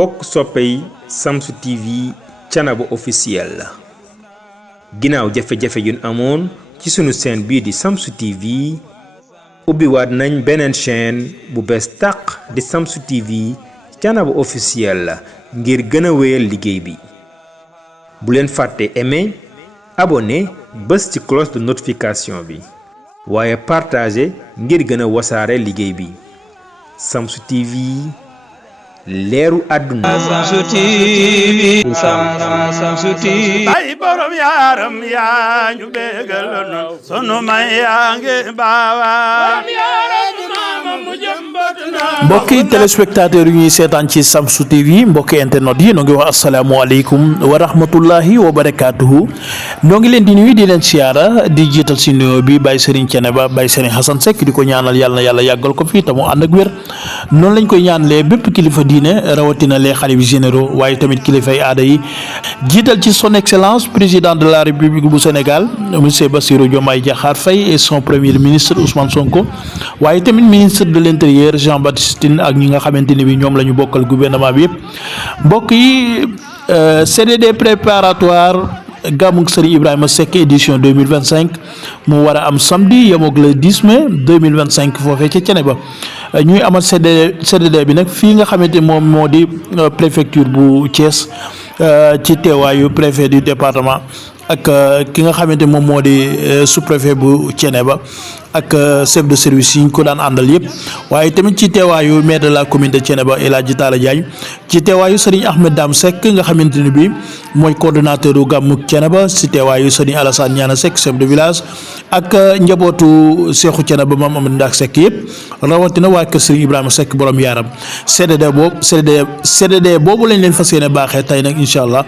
mbokk soppey Shamsu TV Thiénaba officiel ginnaaw jafe-jafe yun amoon ci sunu chaîne bii di Shamsu TV ubbiwaat nañ beneen chaîne bu bees tàq di Shamsu TV Thiénaba officiel ngir gën a wéyal liggéey bi bu leen fàtte aimer abonné bës ci cloche de notification bi waaye partager ngir gën a wasaare liggéey bi Shamsu TV leeru àdduna Shamsu TV Shamsu TV ay borom yaaram yaa ñu bégal no sunu may yaa ngi baawa mbokki téléspectateurs yi ñuy seetaan ci Shamsu TV mbokki internet yi noo ngi wax asalaamaaleykum wa rahmatullahi wa barakaatuhu noo ngi leen di nuyu di leen siyaara di jiital si nuyoo bi Baye Serigne Thiénaba Baye Serigne Hassan Seck di ko ñaanal yàlla na yàlla yàggal ko fii te mu ànd ak wér noonu lañ koy ñaanalee bépp kilifa diine rawatina les xalifes généraux waaye tamit kilifay aada yi jiital ci son excellence président de la république bu Sénégal monsieur Bassirou Diomaye Diakhar Faye et son premier ministre Ousmane Sonko waaye tamit ministre de l'intérieur Jean-Baptiste Tine ak ñi nga xamante ni bi ñoom la ñu bokkal gouvernement bi yëpp mbokk yi CDD préparatoire gàmmug Serigne Ibrahima Seck édition 2025 mu war a am samedi yemoog le 10 mai 2025 foofee ca Thiénaba ñuy amal CDD bi nag fii nga xamante moom moo di préfecture bu Thiès ci teewaayu préfet du département ak ki nga xamante moom moo di sous-préfet bu Thiénaba ak chef de service yi ñu ko daan àndal yëpp waaye tamit ci teewaayu maire de la commune de Thiénaba El Hadji Talla Diagne ci teewaayu Serigne Ahmed Dame Seck nga xamante ni bi mooy coordonnateur u gàmmu Thiénaba ci teewaayu Serigne Alassane Niane Seck chef de village ak njabootu Seexu Thiénaba Mame Amadou Ndak Seck yëpp rawatina waa kër Serigne Ibrahima Seck borom yaaram CDD boobu lañ leen fas yéene baaxee tey nag incha allah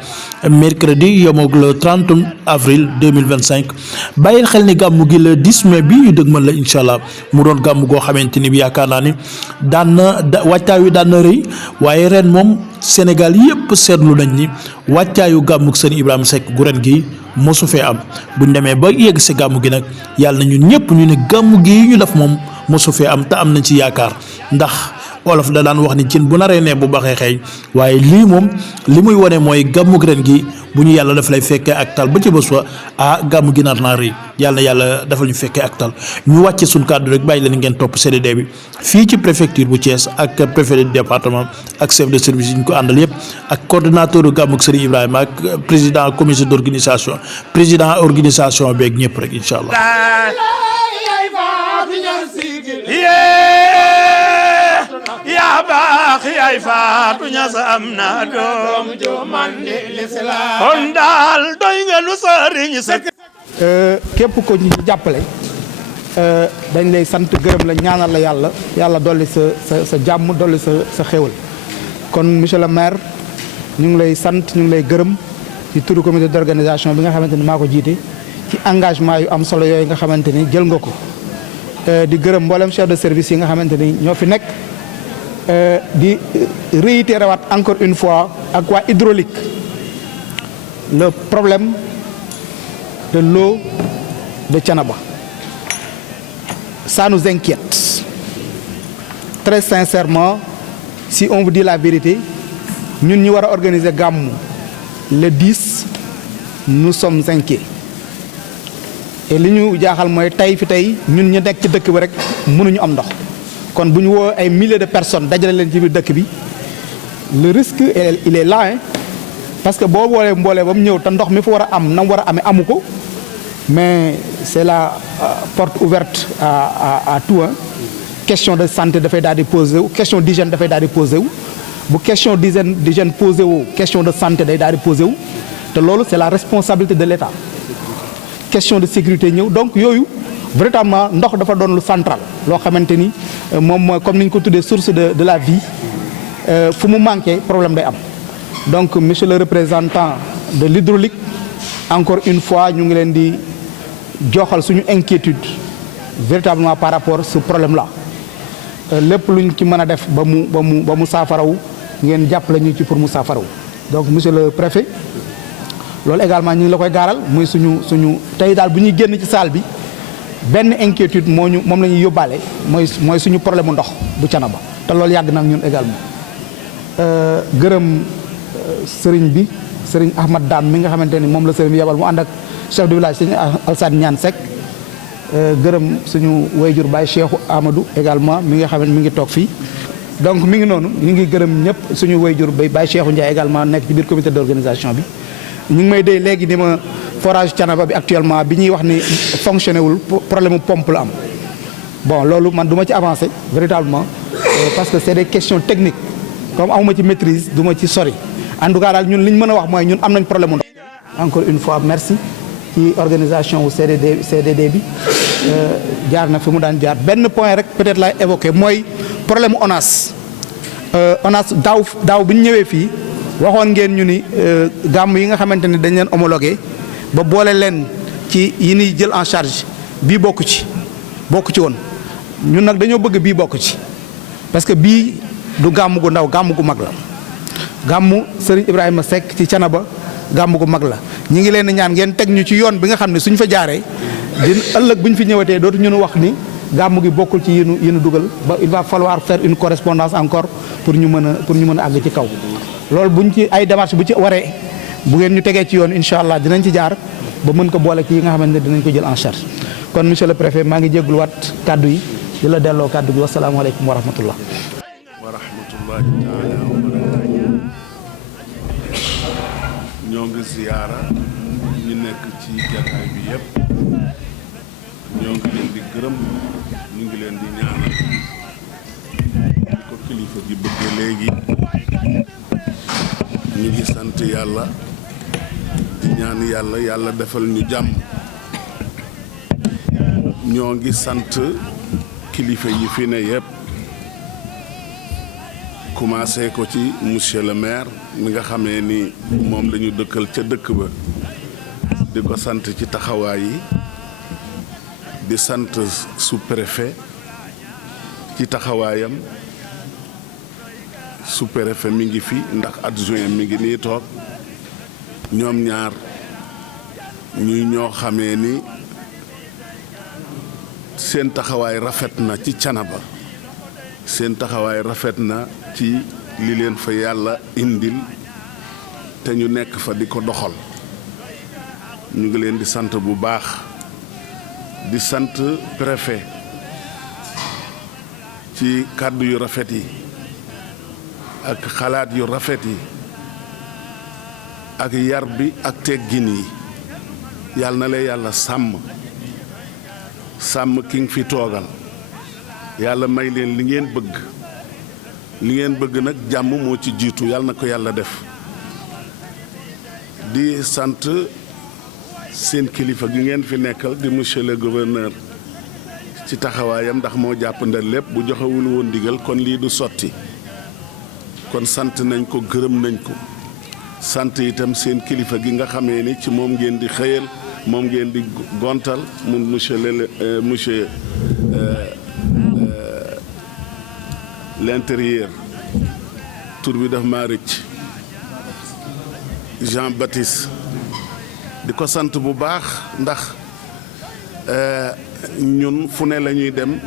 mercredi yemoog le 30 avril 2025 bàyyil xel ni gàmmu gi le 10 mai bi ñu dëgmal la incha allah mu doon gàmm goo xamante ni bi yaakaar naa ni daan na wàccaay wi daan na rëy waaye ren moom Sénégal yëpp seetlu nañ ni wàccaayu gàmmug Serigne Ibrahima Seck gu ren gi mosu fee am buñ demee ba yegg si gàmmu gi nag yàlla na ñun ñëpp ñu ne gàmmu gi ñu def moom mosu fee am te am nañ ci yaakaar ndax olof da daan wax ni cin bu naree ne bu baxee xeeñ waaye lii moom li muy wane mooy gàmmug ren gi bu ñu yàlla daf lay fekkee ak tal ba ci bés ba gàmmu gi nar naa rëy yàlla na yàlla dafa ñu fekkee ak tal ñu wàcce suñ kàddu rek bàyyi leen ngeen topp CDD bi fii ci préfecture bu Thiès ak préfet du département ak chef de service yi ñu ko àndal yëpp ak coordonnateur u gàmmug Serigne Ibrahima ak président comité d'organisation président organisation beeg ñëpp rek incha allah. yaa baax yaay faatu ñas am na doom ju man di lislaam kon daal doy nga nu sëriñ Seck képp ko ñu jàppale dañ lay sant gërëm la ñaanal la yàlla dolli sa jàmm dolli sa xéwal kon monsieur le maire ñu ngi lay sant ñu ngi lay gërëm ci turu comité d'organisation bi nga xamante ni maa ko jiite ci engagement yu am solo yooyu nga xamante ni jël nga ko di gërëm mboolem chef de service yi nga xamante ni ñoo fi nekk di réitérer waat encore une fois ak waa hydraulique le problème de l'eau de Thiénaba ça nous inquiète très sincèrement si on vous dit la vérité ñun ñi war a organiser gàmmu le 10 nous sommes inquiets et li ñu jaaxal mooy tey fi tey ñun ñu nekk ci dëkk bi rek mënuñu am ndox kon bu ñu woo ay milliers de personnes dajale leen ci biir dëkk bi le risque il est là parce que boo boolee mboolee ba mu ñëw te ndox mi fa war a am na mu war a amee amu ko mais c'est la porte ouverte à tout question de santé dafay daal di posé wu question d'hygiène dafay daal di posé wu bu question d'hygiène posé wu question de santé day daal di posé wu te loolu c'est la responsabilité de l'État question de sécurité ñëw donc yooyu véritablement ndox dafa doon lu central loo xamante ni moom mooy comme ni ñu ko tuddee source de la vie fu mu manqué problème day am donc monsieur le représentant de l'hydraulique encore une fois ñu ngi leen di joxal suñu inquiétude véritablement par rapport à ce problème là lépp luñ ci mën a def ba mu saafarawu ngeen jàppale ñu ci pour mu saafarawu donc monsieur le préfet loolu également ñu ngi la koy gaaral muy suñu tey daal bu ñuy génn ci salle bi benn inquiétude moom la ñuy yóbbaale mooy suñu problème mu ndox bu Thiénaba te loolu yàgg nag ñun également gërëm sëriñ bi sëriñ Ahmad Dam mi nga xamante ni moom la sëriñ bi yabal mu ànd ak chef de village sëriñ Alsane Ñaan Seck gërëm suñu wayjur Baye Cheikhou Amadou également mi nga xam ne mi ngi toog fii donc mi ngi noonu ñu ngi gërëm ñëpp suñu wayjur Baye Cheikhou Ndiaye également nekk ci biir comité d'organisation bi ñu ngi may dee léegi ni ma forage Thiénaba bi actuellement bi ñuy wax ni fonctionné wul problème mu pompe la am bon loolu man du ma ci avancé véritablement parce que c'est des questions techniques comme amuma ci maîtrise du ma ci sori en tout cas daal ñun li ñu mën a wax mooy ñun am nañ problème mu ndox. Encore une fois merci ci organisation wu CDD bi jaar na fi mu daan jaar benn point rek peut-être laay évoqué mooy problème ONAS daaw bi ñu ñëwee fii waxoon ngeen ñu ni gàmm yi nga xamante ni dañ leen homologué ba boole leen ci yi ñuy jël en charge bii bokku ci woon ñun nag dañoo bëgg bii bokk ci parce que bii du gàmm gu ndaw gàmm gu mag la gàmmu Serigne Ibrahima Seck ci Thiénaba gàmm gu mag la ñi ngi leen di ñaan ngeen teg ñu ci yoon bi nga xam ne suñ fa jaaree di ëllëg bu ñu fi ñëwatee dootu ñu wax ni gàmm gi bokkul ci yi nu dugal ba il va falloir faire une correspondance encore pour ñu mën a àgg ci kaw loolu buñ ci ay démarches bu ci waree bu ngeen ñu tegee ci yoon incha allah dinañ ci jaar ba mën ko boole ci yi nga xamante ne dinañ ko jël en charge kon monsieur le préfet maa ngi jégaluwaat kàddu yi di la delloo kàddu gi wasalaamaaleykum wa rahmatullah. wa rahmatullahi taala wa barakatuh. ñoo ngi ziyaara ñu nekk ci jataay bi yépp ñoo ngi leen di gërëm ñu ngi leen di ñaanal di ko kilifa gi bëgg léegi ñu ngi sant yàlla di ñaan yàlla defal ñu jàmm ñoo ngi sant kilifa yi fi ne yépp commencé ko ci monsieur le maire mi nga xamee ni moom lañu dëkkal ca dëkk ba di ko sant ci taxawaay yi di sant sous-préfet ci taxawaayam sous-préfet mi ngi fi ndax adjoint mi ngi nii toog ñoom ñaar ñuy ñoo xamee ni seen taxawaay rafet na ci Thiénaba seen taxawaay rafet na ci li leen fa yàlla indil te ñu nekk fa di ko doxal ñu ngi leen di sant bu baax di sant préfet ci kàddu yu rafet yi ak xalaat yu rafet yi ak yar bi ak teggin yi yàlla na la yàlla sàmm ki nga fi toogal yàlla may leen li ngeen bëgg nag jàmm moo ci jiitu yàlla na ko yàlla def di sant seen kilifa gi ngeen fi nekkal di monsieur le gouverneur ci taxawaayam ndax moo jàppandal lépp bu joxewul woon ndigal kon lii du sotti kon sant nañ ko gërëm nañ ko sant itam seen kilifa gi nga xamee ni ci moom ngeen di xëyal moom ngeen di gontal mu monsieur l'intérieur tur bi daf maa rëcc Jean Baptiste di ko sant bu baax ndax ñun fu ne la ñuy dem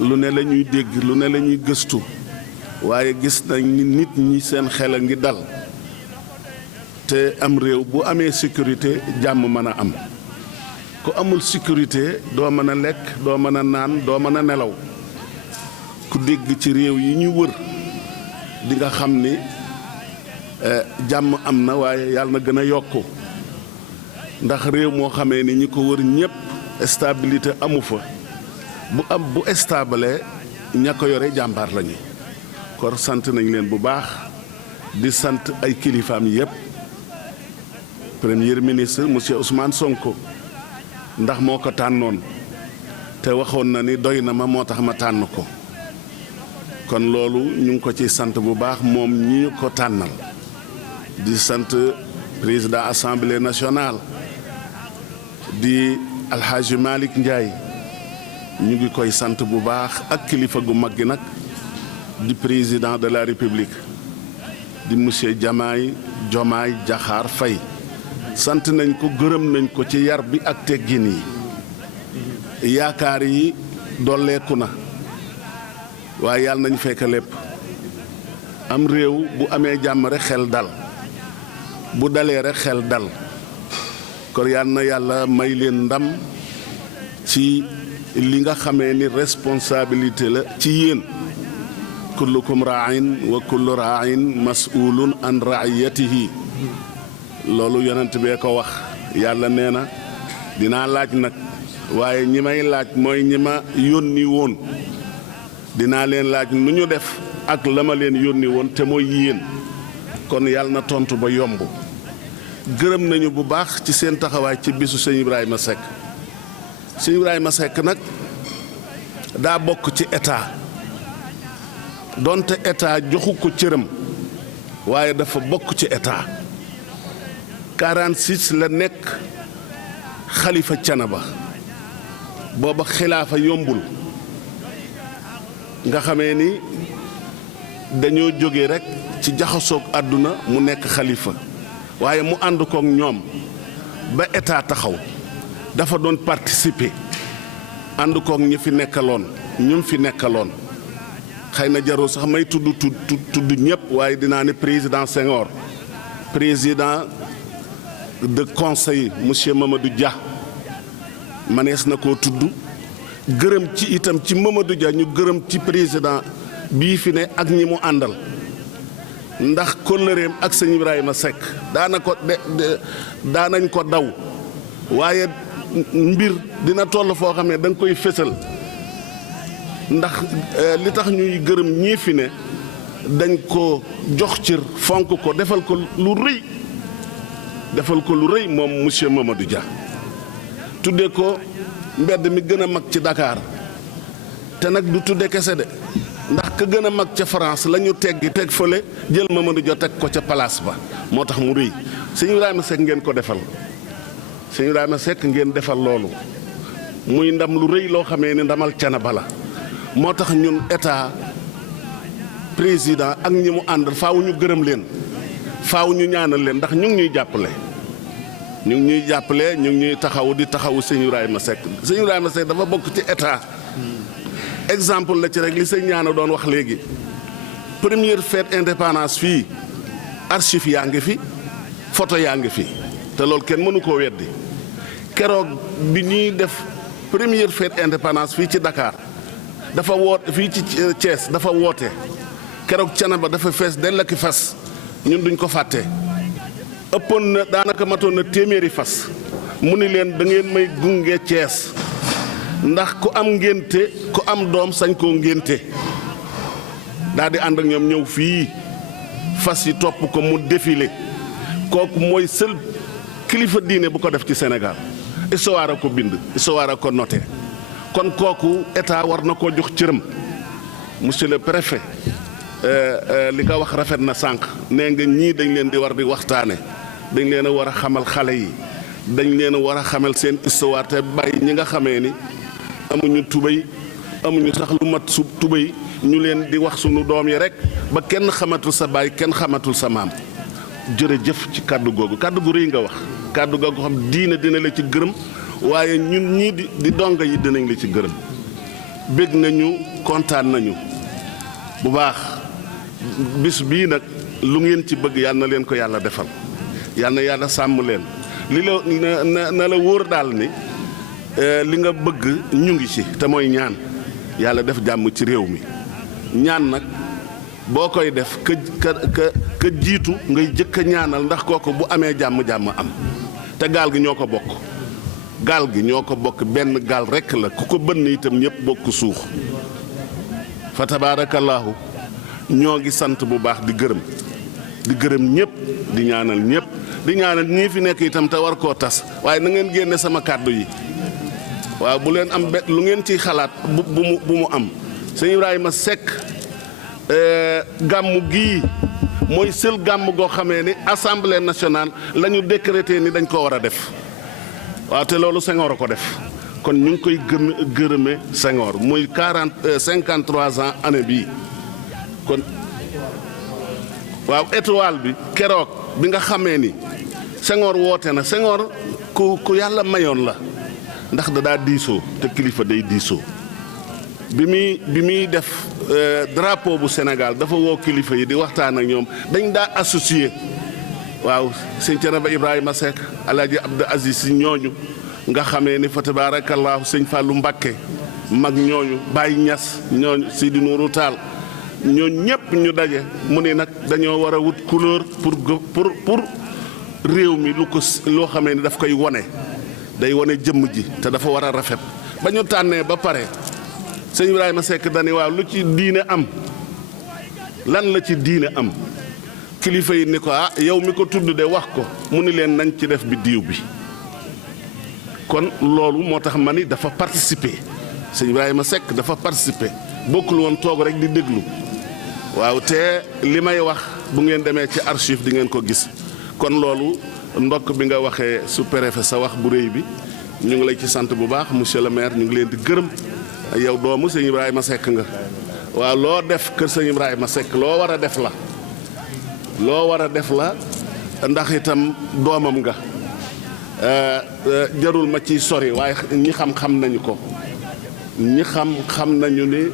lu ne la ñuy dégg lu ne la ñuy gëstu waaye gis nañ ni nit ñi seen xel a ngi dal te am réew bu amee sécurité jàmm mën a am ku amul sécurité doo mën a lekk doo mën a naan doo mën a nelaw ku dégg ci réew yi ñu wër di nga xam ni jàmm am na waaye yàlla na gën a yokku ndax réew moo xamee ni ñi ko wër ñépp stabilité amu fa bu stable ña ko yore jàmbaar lañu kon sant nañ leen bu baax di sant ay kilifaam yépp premier ministre monsieur Ousmane Sonko ndax moo ko tànnoon te waxoon na ni doy na ma moo tax ma tànn ko kon loolu ñu ngi ko ci sant bu baax moom ñi ko tànnal di sant président assemblée nationale di alxaaji Malick Ndiaye ñu ngi koy sant bu baax ak kilifa gu mag gi nag di président de la république di monsieur Diomaye Diakhar Faye sant nañ ko gërëm nañ ko ci yar bi ak teggin yi yaakaar yi dolleeku na waaye yàlla nañ fekk lépp am réew bu amee jàmm rek xel dal bu dalee rek xel dal kon yal na yàlla may leen ndam ci li nga xamee ni responsabilité la ci yéen kullukum ra'in wa kullu ra'in mas'ulun an ra'iyatihi loolu yonent bee ko wax yàlla nee na dinaa laaj nag waaye ñi may laaj mooy ñi ma yónni woon dinaa leen laaj nu ñu def ak la ma leen yónni woon te mooy yéen kon yàlla na tontu ba yomb gërëm nañu bu baax ci seen taxawaay ci bisu sëñ Ibrahima Seck sëñ Ibrahima Seck nag daa bokk ci état donte état joxu ko cëram waaye dafa bokk ci état 46 la nekk xalifa Thiénaba booba xilaafa yombul nga xamee ni dañoo jóge rekk ci jaxasoog àdduna mu nekk xalifa waaye mu ànd kook ñoom ba état taxaw dafa doon participer ànd kook ñi fi nekkaloon ñum fi nekkaloon xëy na jarul sax may tudd ñëpp waaye dinaa ne président Senghor président de conseil monsieur Mamadou Dia manees na koo tudd gërëm ci itam ci Mamadou Dia ñu gërëm ci président bii fi ne ak ñi mu àndal ndax kóllëreem ak sëñ Ibrahima Seck daanañ ko daw waaye mbir dina toll foo xam ne da nga koy fésal ndax li tax ñuy gërëm ñii fi ne dañ ko jox cër fonk ko defal ko lu rëy moom monsieur Mamadou Dia tudde ko mbedd mi gën a mag ci Dakar te nag du tudde kese de ndax ka gën a mag ca France la ñu teg fële jël Mamadou Dia teg ko ca place ba moo tax mu rëy sëñ Ibrahima Seck ngeen ko defal sëñ Ibrahima Seck ngeen defal loolu muy ndam lu rëy loo xamee ni ndamal Thiénaba la moo tax ñun état président ak ñi mu àndal faaw ñu gërëm leen faaw ñu ñaanal leen ndax ñu ngi ñuy jàppale ñu ngi ñuy taxawu di taxawu sëñ Ibrahima Seck sëñ Ibrahima Seck dafa bokk ci état exemple la ci rek li sëñ ñaana doon wax léegi première fête indépendance fii archive yaa ngi fi photo yaa ngi fi te loolu kenn mënu koo weddi keroog bi ñuy def première fête indépendance fii ci Dakar dafa woote fii ci Thiès dafa woote keroog Thiénaba dafa fees dell ak fas ñun duñ ko fàtte ëppoon na daanaka matoon na téeméeri fas mu ni leen da ngeen may gunge Thiès ndax ku am ngénte ku am doom sañ koo ngénte daal di ànd ak ñoom ñëw fii fas yi topp ko mu défilé kooku mooy seul kilifa diine bu ko def ci Sénégal histoire a ko bind histoire a ko noté kon kooku état war na koo jox cëram monsieur le préfet li nga wax rafet na sànq nee nga ñii dañ leen di war di waxtaane dañ leen a war a xamal xale yi dañ leen a war a xamal seen histoire te bàyyi ñi nga xamee ni amuñu tubéy amuñu sax lu mat su tubéy ñu leen di wax sunu doom yi rek ba kenn xamatul sa baay kenn xamatul sa maam jërëjëf ci kàddu googu kàddu gu rëy nga wax kàddu googu xam diina dina la ci gërëm waaye ñun ñii di donga yi dinañ la ci gërëm bég nañu kontaan nañu bu baax bis bii nag lu ngeen ci bëgg yàlla na leen ko yàlla defal yàlla na yàlla sàmm leen li la na la wóor daal ni li nga bëgg ñu ngi ci te mooy ñaan yàlla def jàmm ci réew mi ñaan nag boo koy def ka jiitu ngay jëkk a ñaanal ndax kooku bu amee jàmm am te gaal gi ñoo ko bokk gaal gi ñoo ko bokk benn gaal rekk la ku ko bënn itam ñëpp bokk suux fa tabaarakallaahu ñoo ngi sant bu baax di gërëm ñëpp di ñaanal ñëpp di ñaanal ñii fi nekk itam te war koo tas waaye na ngeen génne sama kàddu yi waaw bu leen am lu ngeen ciy xalaat bu mu am sëñ Ibrahima Seck gàmmu gii mooy seul gàmm goo xamee ni assemblée nationale la ñu décrété ni dañ ko war a def waaw te loolu Senghor a ko def kon ñu ngi koy gërëme Senghor muy 53 ans année bii kon waaw étoile bi keroog bi nga xamee ni Senghor woote na Senghor ku yàlla mayoon la ndax da daa diisoo te kilifa day diisoo bi muy def drapeau bu Sénégal dafa woo kilifa yi di waxtaan ak ñoom dañ daa associé waaw sëñ Thiénaba Ibrahima Seck Alaaji Abdou Aziz Si ñooñu nga xamee ni fa tabaarakallaahu sëñ Fallou Mbacké mag ñooñu Baye Niass ñooñu Sidi Nourou Tall ñooñu ñëpp ñu daje mu ne nag dañoo war a wut couleur pour réew mi lu ko loo xamee ni daf koy wone day wone jëmm ji te dafa war a rafet ba ñu tànnee ba pare sëñ Ibrahima Seck dani waaw lu ci diine am lan la ci diine am kilifa yi ni ko yow mi ko tudd de wax ko mu ni leen nañ ci def biddiw bi kon loolu moo tax ma ni dafa participer sëñ Ibrahima Seck dafa participer bokkul woon toog rek di déglu waaw te li may wax bu ngeen demee ci archive di ngeen ko gis kon loolu ndokk bi nga waxee sous-préfet sa wax bu rëy bi ñu ngi lay ci sant bu baax monsieur le maire ñu ngi leen di gërëm yow doomu sëñ Ibrahima Seck nga waaw loo def kër sëñ Ibrahima Seck loo war a def la ndax itam doomam nga jarul ma ciy sori waaye ñi xam nañu ko ñi xam nañu ni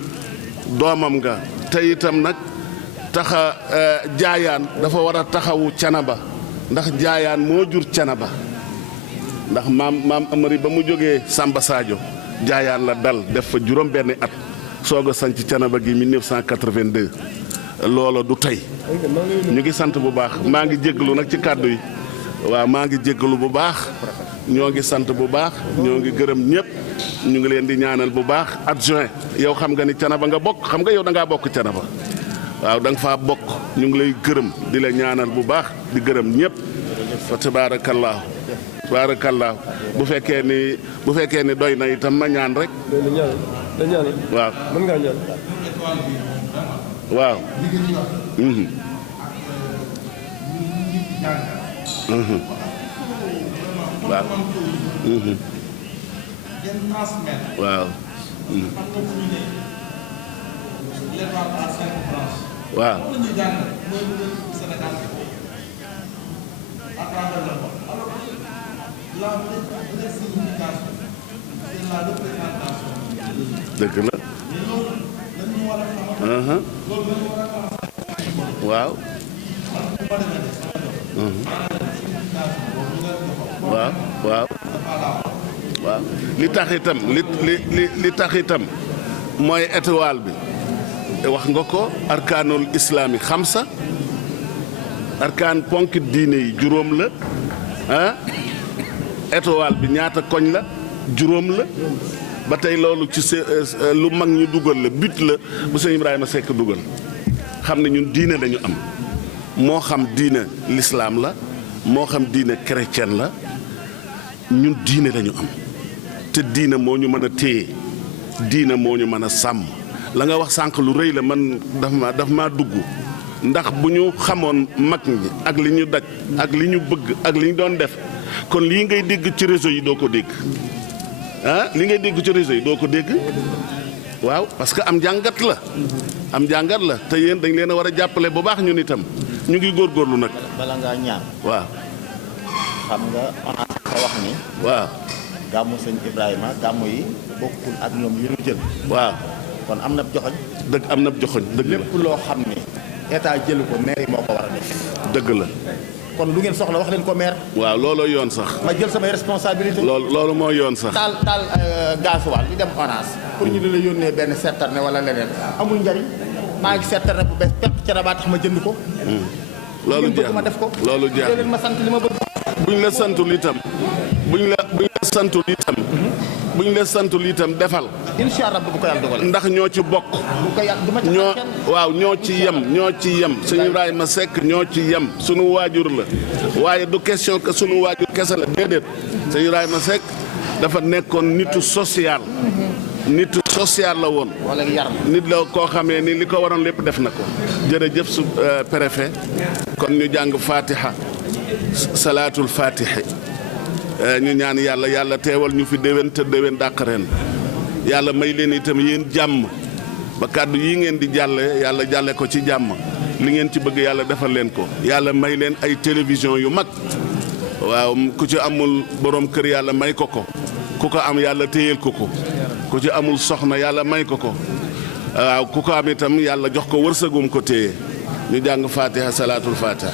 doomam nga te itam nag taxa jaayaan dafa war a taxawu Canaba ndax jaayaan moo jur Canaba ndax maam Amari ba mu jógee Samba Sadio jaayaan la dal def fa juróom benni at soog a sanc Canaba gi 1982 loola du tey ñu ngi sant bu baax maa ngi jéggalu nag ci kàddu yi waaw maa ngi jéggalu bu baax ñoo ngi sant bu baax ñoo ngi gërëm ñëpp ñu ngi leen di ñaanal bu baax adjoint yow xam nga ni Canaba nga bokk xam nga yow da ngaa bokk Canaba waaw da nga faa bokk ñu ngi lay gërëm di la ñaanal bu baax di gërëm ñëpp fa tabaarakallaahu bu fekkee ni doy na itam ma ñaan rek waaw mën ngaa ñaan waaw waaw waaw dëgg la waaw li tax itam mooy étoile bi wax nga ko arkaanul islaami xamsa arkaan ponk diine yi juróom la étoile bi ñaata koñ la juróom la ba tey loolu ci lu mag ñu dugal la but la bu sëñ Ibrahima Seck dugal xam ne ñun diine lañu am moo xam diine l'islam la moo xam diine chrétien la ñun diine lañu am te diine moo ñu mën a téye diine moo ñu mën a sàmm la nga wax sànq lu rëy la man daf maa dugg ndax bu ñu xamoon mag ñi ak li ñu daj ak li ñu bëgg ak li ñu doon def kon lii ngay dégg ci réseau yi doo ko dégg li ngay dégg ci réseau yi doo ko dégg waaw parce que am njàngat la te yéen dañ leen a war a jàppale bu baax ñun itam ñu ngi góorgóorlu nag. bala ngaa ñaan. waaw. xam nga on a ko wax ni. waaw. gàmmu sëñ Ibrahima gàmmu yi bokkul ak ñoom yu ñu jël. waaw. kon am na joxoñ. dëgg am na joxoñ dëgg la lépp loo xam ne état jëlu ko maire yi moo ko war a def. dëgg la. kon lu ngeen soxla wax leen ko maire. waaw looloo yoon sax. ma jël samay responsabilité. loolu moo yoon sax. taal gasoil di dem ONAS. pour ñu di la yónnee benn citerne wala leneen amul njariñ maa ngi citerne bu bees pepp ca baa tax ma jënd ko. loolu jeex ma def ko. loolu jeex leen ma sant li ma bëgg. buñ la santul itam buñ la santul itam defal. incha allah bu ko yàlla dogal. ndax ñoo ci bokk. bu ko yàlla du ma ci ñoo ci yem sëñ Ibrahima Seck ñoo ci yem sunu waajur la waaye du question que sunu waajur kese la déedéet sëñ Ibrahima Seck dafa nekkoon nitu social. nitu social la woon. wala yar nit la koo xamee ni li ko waroon lépp def na ko. jërëjëf su préfet kon ñu jàng fatiha salaatul fatiha ñu ñaan yàlla teewal ñu fi déwén te déwén dàq ren yàlla may leen itam yéen jàmm ba kàddu yi ngeen di jàlle ko ci jàmm li ngeen ci bëgg yàlla defal leen ko yàlla may leen ay télévision yu mag waaw ku ci amul borom kër yàlla may ko ku ko am yàlla téyel ko ku ci amul soxna yàlla may ko ko waaw ku ko am itam yàlla jox ko wërsëgum ko téye ñu jàng fatiha salaatul fatiha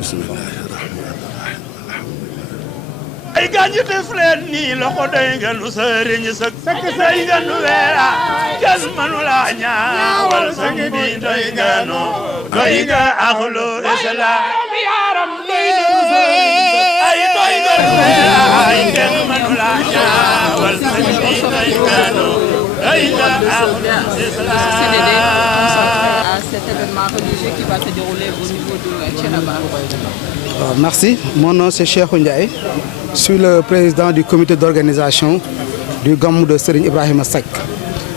bismillahi rahmani rahim ay gaañu def leen nii loxo day ngeen sëriñ sëkk say ngeen weera kenn mënu laa ñaawal sëñ bi doy nga axlu islam yaram doy ay doy ngeen weera ay kenn mënu laa ñaawal sëñ bi doy nga axlu islam. Cet événement religieux qui va se dérouler au niveau de Thiénaba. Merci, mon nom c'est Cheikh Ndiaye. Je suis le président du comité d'organisation du Gamou de Serigne Ibrahima Seck,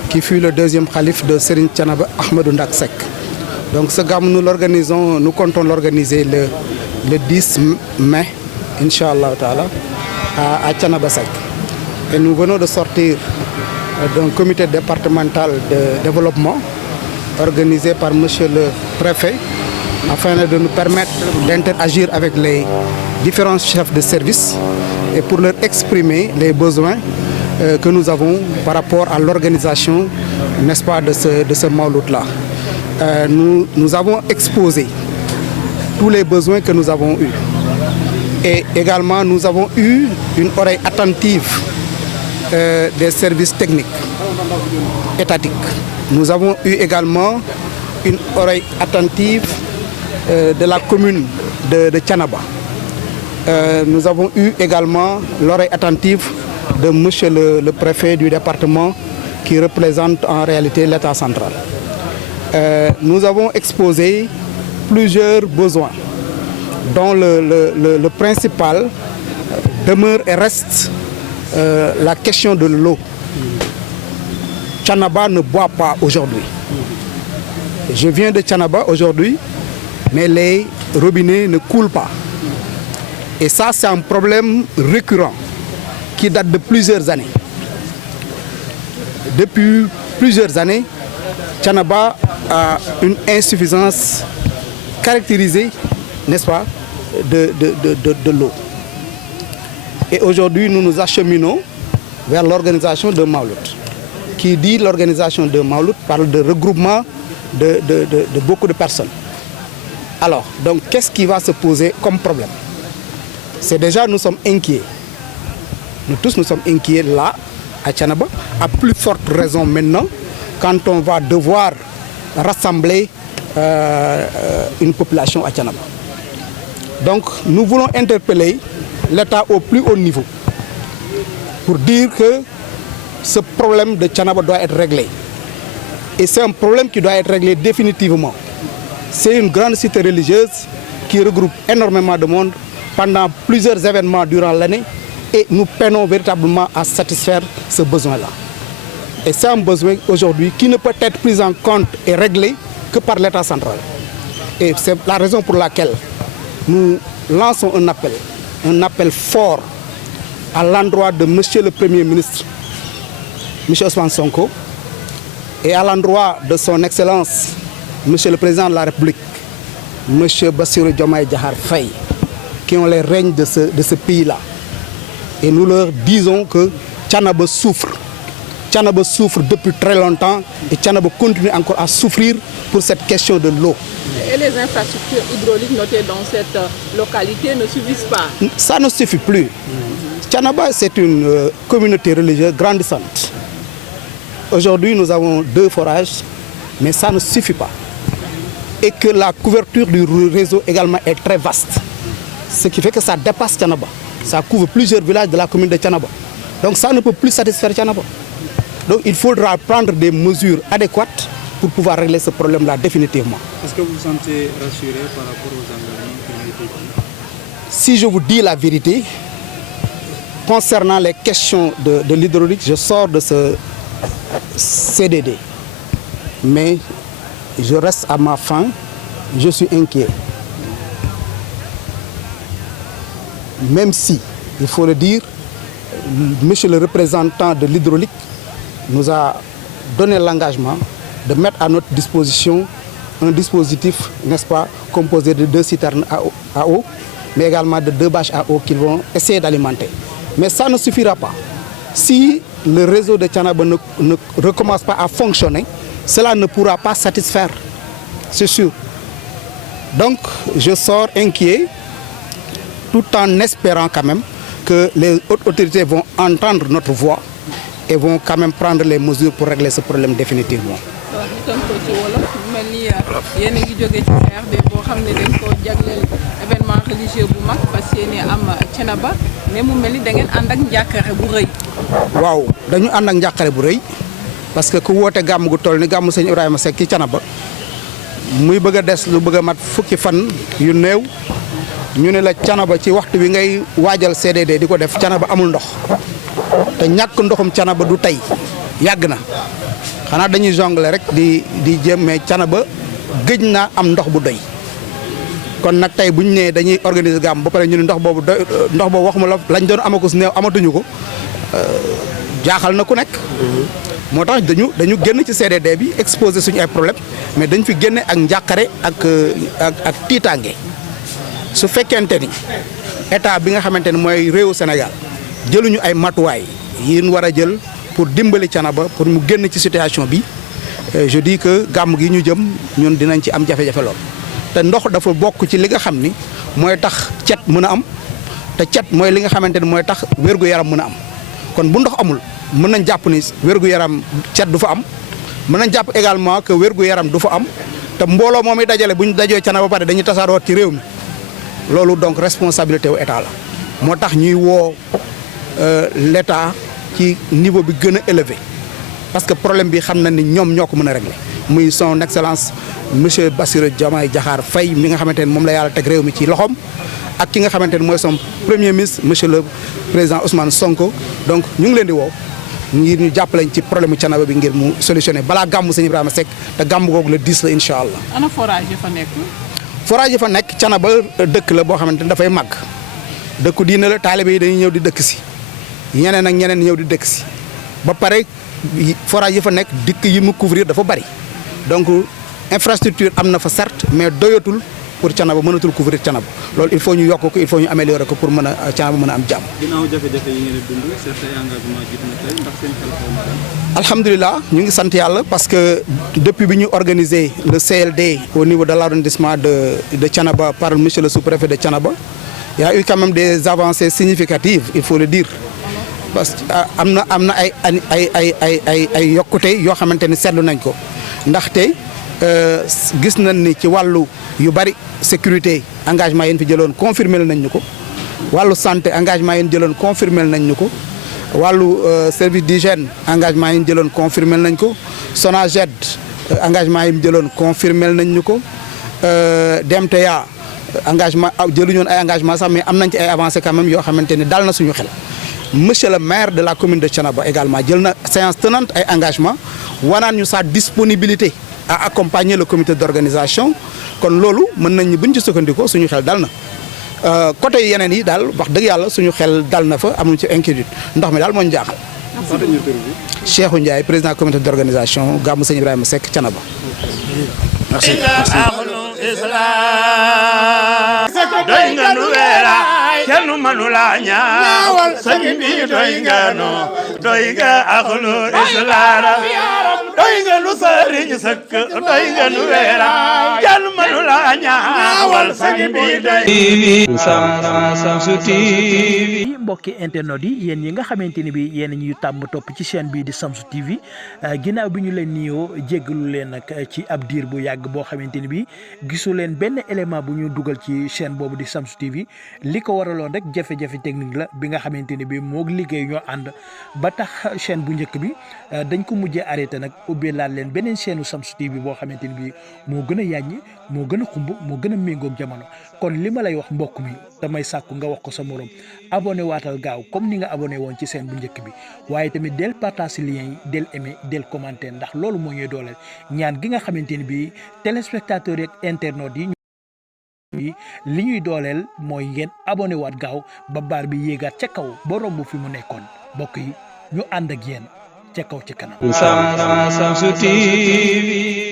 qui fut le deuxième calife de Serigne Thiénaba Ahmadou Ndak Seck. Donc ce Gamou, nous comptons l'organiser le 10 mai, Inch'Allah Ta'ala, à Thiénaba Seck. Et nous venons de sortir d'un comité départemental de développement organisé par monsieur le préfet afin de nous permettre d'interagir avec les différents chefs de service et pour leur exprimer les besoins que nous avons par rapport à l'organisation, n'est-ce pas, de ce Mawlud-là. Nous avons exposé tous les besoins que nous avons eus. Et également, nous avons eu une oreille attentive des services techniques étatiques. Nous avons eu également une oreille attentive de la commune de Thiénaba. Nous avons eu également l'oreille attentive de monsieur le préfet du département qui représente en réalité l'État central. Nous avons exposé plusieurs besoins dont le principal demeure et reste la question de l'eau. Thiénaba ne boit pas aujourd'hui. Je viens de Thiénaba aujourd'hui, mais les robinets ne coulent pas. Et ça, c'est un problème récurrent qui date de plusieurs années. Depuis plusieurs années, Thiénaba a une insuffisance caractérisée, n'est-ce pas, de l'eau. Et aujourd'hui, nous nous acheminons vers l'organisation de Mawlud. Qui dit l'organisation de Mawlud parle de regroupement de beaucoup de personnes. Alors, donc, qu'est-ce qui va se poser comme problème? C'est déjà, nous sommes inquiets. Nous tous, nous sommes inquiets là, à Thiénaba, à plus forte raison maintenant, quand on va devoir rassembler une population à Thiénaba. Donc, nous voulons interpeller l'État au plus haut niveau pour dire que ce problème de Thiénaba doit être réglé. Et c'est un problème qui doit être réglé définitivement. C'est une grande cité religieuse qui regroupe énormément de monde pendant plusieurs événements durant l'année et nous peinons véritablement à satisfaire ce besoin-là. Et c'est un besoin aujourd'hui qui ne peut être pris en compte et réglé que par l'État central. Et c'est la raison pour laquelle nous lançons un appel fort à l'endroit de monsieur le Premier ministre, monsieur Ousmane Sonko, et à l'endroit de son Excellence, monsieur le Président de la République, monsieur Bassirou Diomaye Diakhar Faye, qui ont les règnes de ce pays-là. Et nous leur disons que Thiénaba souffre. Thiénaba souffre depuis très longtemps et Thiénaba continue encore à souffrir pour cette question de l'eau. Et les infrastructures hydrauliques notées dans cette localité ne suffisent pas? Ça ne suffit plus. Thiénaba, c'est une communauté religieuse grandissante. Aujourd'hui, nous avons 2 forages, mais ça ne suffit pas. Et que la couverture du réseau également est très vaste. Ce qui fait que ça dépasse Thiénaba. Ça couvre plusieurs villages de la commune de Thiénaba. Donc ça ne peut plus satisfaire Thiénaba. Donc il faudra prendre des mesures adéquates pour pouvoir régler ce problème-là définitivement. Est-ce que vous vous sentez rassuré par rapport aux engagements qui ont été pris? Si je vous dis la vérité, concernant les questions de l'hydraulique, je sors de ce CDD. Mais je reste à ma faim, je suis inquiet. Même si, il faut le dire, monsieur le représentant de l'hydraulique nous a donné l'engagement de mettre à notre disposition un dispositif, n'est-ce pas, composé de 2 citernes à eau mais également de 2 bâches à eau qu'ils vont essayer d'alimenter. Mais ça ne suffira pas. Si le réseau de Thiénaba ne recommence pas à fonctionner, cela ne pourra pas satisfaire, c'est sûr. Donc je sors inquiet, tout en espérant quand même que les hautes autorités vont entendre notre voix et vont quand même prendre les mesures pour régler ce problème définitivement. mel ni yéen a ngi jóge ci CRD boo xam ne dañ ko jagleel événement religieux bu mag parce que yéen am Thiénaba mais mu mel ni da ngeen ànd ak njàqare bu rëy. waaw dañu ànd ak njàqare bu rëy parce que ku woote gàmm gu toll ni gàmm sëñ Ibrahima Seck ci Thiénaba muy bëgg a des lu bëgg a mat fukki fan yu néew ñu ne la Thiénaba ci waxtu bi ngay waajal CDD di ko def Thiénaba amul ndox te ñàkk ndoxum Thiénaba du tey yàgg na. xanaa dañuy jongler rek di jéem mais Thiénaba gëj naa am ndox bu doy kon nag tey bu ñu nee dañuy organiser gàmm ba pare ñu ne ndox boobu waxuma la lañ doon amakus néew amatuñu ko jaaxal na ku nekk. moo tax dañu génn ci CDD bi exposer suñu ay problème mais dañ fi génne ak njàqare ak tiitaange su fekkente ni état bi nga xamante ne mooy réewu Sénégal jëluñu ay matuwaay yi ñu war a jël. pour dimbali Thiénaba pour mu génn ci situation bi je dis que gàmm gi ñu jëm ñun dinañ ci am jafe-jafe lool te ndox dafa bokk ci li nga xam ni mooy tax cet mën a am te cet mooy li nga xamante ni mooy tax wér-gu-yaram mën a am kon bu ndox amul mën nañ jàpp ni wér-gu-yaram cet du fa am mën nañ jàpp également que wér-gu-yaram du fa am te mbooloo moom i dajale bu ñu dajoo Thiénaba ba pare dañuy tasaaroot ci réew mi loolu donc responsabilité wu état la moo tax ñuy woo l'état ci niveau bi gën a élevé parce que problème bi xam na ni ñoom ñoo ko mën a régler muy son excellence monsieur Bassirou Diomaye Diakhar Faye mi nga xamante ne moom la yàlla teg réew mi ci loxoom ak ki nga xamante ne mooy son premier ministre monsieur le président Ousmane Sonko donc ñu ngi leen di woo ngir ñu jàppaleñ ci problème mu Thiénaba bi ngir mu solutionné balaa gàmmu sëñ Ibrahima Seck te gàmmu googu le 10 la incha allah. ana forage yi fa nekk. forage yi fa nekk Thiénaba dëkk la boo xamante ne dafay màgg dëkku diine la taalibe yi dañuy ñëw di dëkk si. ñeneen ak ñeneen ñëw di dëkk si ba pare forage yi fa nekk dikk yi mu couvrir dafa bari donc infrastructure am na fa certes mais doyatul pour Thiénaba mënatul couvrir Thiénaba loolu il faut ñu yokk ko il faut ñu améliorer ko pour mën a Thiénaba mën a am jàmm. ginnaaw jafe-jafe yi ngeen di dund certains engagements jiitu na tey ndax seen xel xaw ma daal. alhamdulilah ñu ngi sant yàlla parce que depuis bi ñu organisé le CLD au niveau de l'arrondissement de Thiénaba par monsieur le sous-préfet de Thiénaba il y a eu quand même des avancées significatives il faut le dire. parce que am na ay yokkute yoo xamante ni seetlu nañ ko ndaxte gis nañ ni ci wàllu yu bari sécurité engagement yi ñu fi jëloon confirmé nañ ñu ko wàllu santé engagement yi ñu jëloon confirmé nañ ñu ko wàllu service d'hygiène engagement yi ñu jëloon confirmé nañ ko SONAGED engagement yi ñu jëloon confirmé nañ ñu ko DMTA engagement jëluñu woon ay engagement sax mais am nañ ci ay avancées quand même yoo xamante ni dal na suñu xel. Monsieur le maire de la commune de Thiénaba également jël na séance tenante ay engagement wanaan ñu sa disponibilité à accompagner le comité d'organisation kon loolu mën nañ ni buñ ci sukkandikoo suñu xel dal na côté yeneen yi daal wax dëgg yàlla suñu xel dal na fa amuñu ci inquiétude ndox mi daal moo ñu jaaxal. Cheikhou Ndiaye président comité d'organisation gàmmu sëñ Ibrahima Seck Thiénaba. merci. doy nga nu weera kenn mënu la ñaawal sëñ bi doy nga nu doy nga axlu islaara doy nga nu sëriñ sëkk doy nga nu weera kenn mënu la ñaawal sëñ bi doy Shamsu TV mbokki internet yi yéen yi nga xamante ni bi yéen ñuy tàmm topp ci chaîne bii di Shamsu TV ginnaaw bi ñu leen nuyoo jéggalu leen nag ci ab diir bu yàgg boo xamante ni bi gisu leen benn élément bu ñu dugal ci chaîne boobu di Shamsu TV li ko waraloon rek jafe-jafe technique la bi nga xamante ni bi moo liggéey ñoo ànd ba tax chaîne bu njëkk bi dañ ko mujjee arrêté nag ubbee laal leen beneen chaîne Shamsu TV boo xamante ni bi moo gën a yàññi moo gën a xumb moo gën a méngoog jamono kon li ma lay wax mbokk mi damay sàkku nga wax ko sa morom abonné waatal gaaw comme ni nga abonné woon ci chaîne bu njëkk bi waaye tamit del partage lien yi del aimé del commenter ndax loolu moo ñuy dooleel ñaan gi nga xamante ni bi téléspectateurs yeeg internautes yi li ñuy dooleel mooy ngeen abonné waat gaaw ba baar bi yéegaat ca kaw ba romb fi mu nekkoon mbokk yi ñu ànd ak yéen ca kaw ci kanam. Shamsu TV